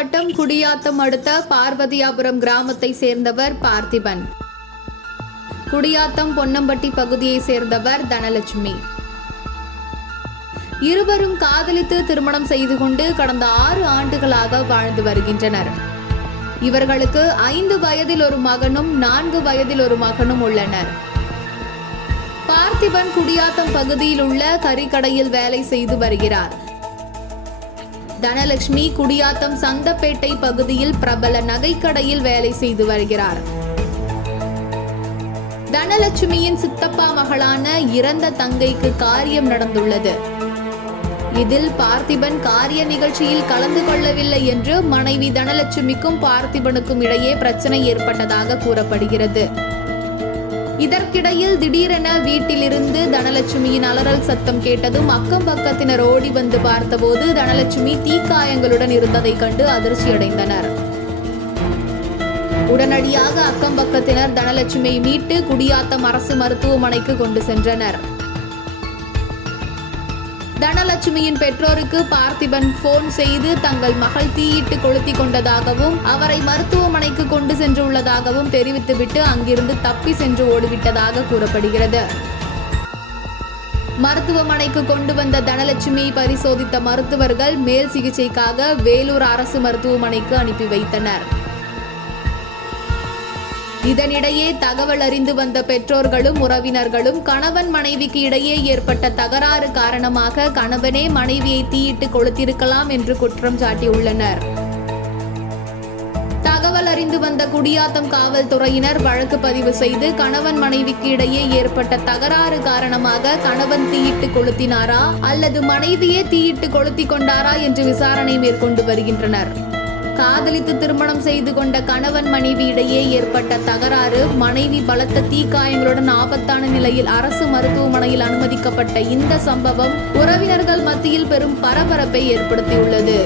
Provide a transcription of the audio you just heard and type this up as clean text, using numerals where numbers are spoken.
மாவட்டம் குடியாத்தம் அடுத்த பார்வதியாபுரம் கிராமத்தை சேர்ந்தவர் பார்த்திபன். குடியாத்தம் பொன்னம்பட்டி பகுதியை சேர்ந்தவர் தனலட்சுமி. இருவரும் காதலித்து திருமணம் செய்து கொண்டு கடந்த 6 ஆண்டுகளாக வாழ்ந்து வருகின்றனர். இவர்களுக்கு 5 வயதில் ஒரு மகனும் 4 வயதில் ஒரு மகனும் உள்ளனர். பார்த்திபன் குடியாத்தம் பகுதியில் உள்ள கறிக்கடையில் வேலை செய்து வருகிறார். தனலட்சுமி குடியாத்தம் சந்தப்பேட்டை பகுதியில் பிரபல நகைக்கடையில் வேலை செய்து வருகிறார். தனலட்சுமியின் சித்தப்பா மகளான இறந்த தங்கைக்கு காரியம் நடந்துள்ளது. இதில் பார்த்திபன் காரிய நிகழ்ச்சியில் கலந்து கொள்ளவில்லை என்று மனைவி தனலட்சுமிக்கும் பார்த்திபனுக்கும் இடையே பிரச்சனை ஏற்பட்டதாக கூறப்படுகிறது. இதற்கிடையில் திடீரென வீட்டிலிருந்து தனலட்சுமியின் அலறல் சத்தம் கேட்டதும் அக்கம் பக்கத்தினர் ஓடி வந்து பார்த்தபோது தனலட்சுமி தீக்காயங்களுடன் இருந்ததை கண்டு அதிர்ச்சியடைந்தனர். உடனடியாக அக்கம் பக்கத்தினர் தனலட்சுமியை மீட்டு குடியாத்தம் அரசு மருத்துவமனைக்கு கொண்டு சென்றனர். தனலட்சுமியின் பெற்றோருக்கு பார்த்திபன் போன் செய்து தங்கள் மகள் தீயிட்டு கொளுத்தி கொண்டதாகவும் அவரை மருத்துவமனைக்கு கொண்டு சென்றுள்ளதாகவும் தெரிவித்துவிட்டு அங்கிருந்து தப்பி சென்று ஓடிவிட்டதாக கூறப்படுகிறது. மருத்துவமனைக்கு கொண்டு வந்த தனலட்சுமியை பரிசோதித்த மருத்துவர்கள் மேல் சிகிச்சைக்காக வேலூர் அரசு மருத்துவமனைக்கு அனுப்பி வைத்தனர். இதனிடையே தகவல் அறிந்து வந்த பெற்றோர்களும் உறவினர்களும் கணவன் மனைவிக்கு இடையே ஏற்பட்ட தகராறு காரணமாக கணவனே மனைவியை தீயிட்டு கொளுத்திருக்கலாம் என்று குற்றம் சாட்டியுள்ளனர். தகவல் அறிந்து வந்த குடியாத்தம் காவல்துறையினர் வழக்கு பதிவு செய்து கணவன் மனைவிக்கு இடையே ஏற்பட்ட தகராறு காரணமாக கணவன் தீயிட்டு கொளுத்தினாரா அல்லது மனைவியே தீயிட்டு கொளுத்தி கொண்டாரா என்று விசாரணை மேற்கொண்டு வருகின்றனர். காதலித்து திருமணம் செய்து கொண்ட கணவன் மனைவி இடையே ஏற்பட்ட தகராறு, மனைவி பலத்த தீக்காயங்களுடன் ஆபத்தான நிலையில் அரசு மருத்துவமனையில் அனுமதிக்கப்பட்ட இந்த சம்பவம் உறவினர்கள் மத்தியில் பெரும் பரபரப்பை ஏற்படுத்தியுள்ளது.